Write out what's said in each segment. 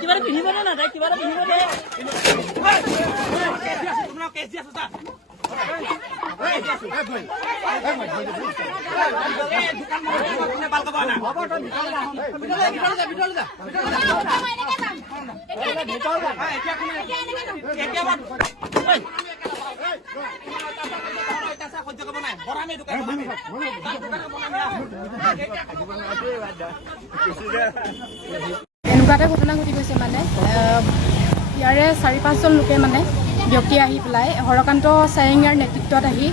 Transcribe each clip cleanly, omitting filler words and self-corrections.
কিবা পিন্ধিব না তাই কিবা পিন্ধিব দে এনেকুৱাতে ঘটনা ঘটি গৈছে মানে ইয়াৰে 4-5জন লোকে মানে ব্যক্তি আহি পেলাই হৰকান্ত চায়েঙিয়াৰ নেতৃত্বত আহি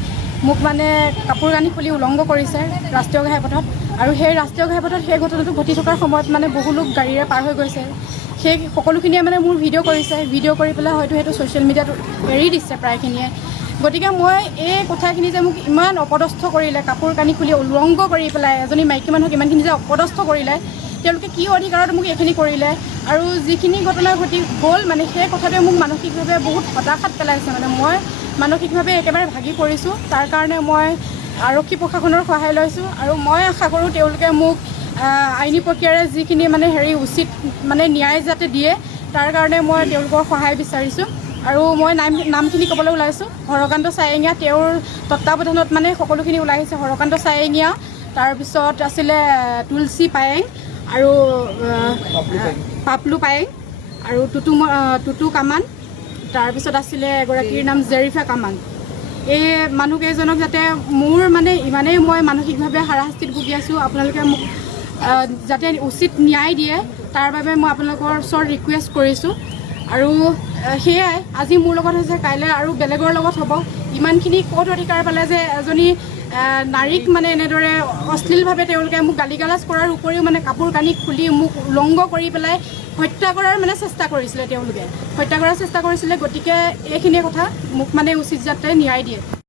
মোক মানে কাপোৰ কানি খুলি উলংঘ কৰিছে ৰাষ্ট্ৰীয় ঘাইপথত। আৰু সেই ৰাষ্ট্ৰীয় ঘাইপথত সেই ঘটনাটো ঘটি থকাৰ সময়ত মানে বহু লোক গাড়ীৰে পাৰ হৈ গৈছে। সেই সকলোখিনিয়ে মানে মোৰ ভিডিঅ' কৰিছে, ভিডিঅ' কৰি পেলাই হয়তো সেইটো ছ'চিয়েল মিডিয়াত এৰি দিছে প্ৰায়খিনিয়ে। গতিকে মই এই কথাখিনি যে মোক ইমান অপদস্থ কৰিলে, কাপোৰ কানি খুলি উলংঘ কৰি পেলাই এজনী মাইকী মানুহক ইমানখিনি যে অপদস্থ কৰিলে, তেওঁলোকে কি অধিকাৰত মোক এইখিনি কৰিলে আৰু যিখিনি ঘটনা ঘটি গ'ল মানে সেই কথাটোৱে মোক মানসিকভাৱে বহুত হতাশাত পেলাইছে। মানে মই মানসিকভাৱে একেবাৰে ভাগি পৰিছোঁ। তাৰ কাৰণে মই আৰক্ষী প্ৰশাসনৰ সহায় লৈছোঁ আৰু মই আশা কৰোঁ তেওঁলোকে মোক আইনী প্ৰক্ৰিয়াৰে যিখিনি মানে উচিত মানে ন্যায় যাতে দিয়ে তাৰ কাৰণে মই তেওঁলোকৰ সহায় বিচাৰিছোঁ। আৰু মই নামখিনি ক'বলৈ ওলাইছোঁ। হৰকান্ত চায়েঙিয়া, তেওঁৰ তত্ত্বাৱধানত মানে সকলোখিনি ওলাই আহিছে। হৰকান্ত চায়েঙিয়া, তাৰপিছত আছিলে তুলসী পায়েং আৰু পাপলু পায়েং আৰু টুটু কামান, তাৰপিছত আছিলে এগৰাকীৰ নাম জেৰিফা কামান। এই মানুহকেইজনক যাতে মোৰ মানে ইমানেই মই মানসিকভাৱে হাৰাশাস্তিত ভুগি আছোঁ, আপোনালোকে মোক যাতে উচিত ন্যায় দিয়ে তাৰ বাবে মই আপোনালোকৰ ওচৰত ৰিকুৱেষ্ট কৰিছোঁ। আৰু সেয়াই আজি মোৰ লগত হৈছে, কাইলৈ আৰু বেলেগৰ লগত হ'ব। ইমানখিনি ক'ত অধিকাৰ পালে যে এজনী নাৰীক মানে এনেদৰে অশ্লীলভাৱে তেওঁলোকে মোক গালি গালাজ কৰাৰ উপৰিও মানে কাপোৰ কানি খুলি মোক উলংঘ কৰি পেলাই হত্যা কৰাৰ মানে চেষ্টা কৰিছিলে, তেওঁলোকে হত্যা কৰাৰ চেষ্টা কৰিছিলে। গতিকে এইখিনিয়ে কথা, মোক মানে উচিত যাতে ন্যায় দিয়ে।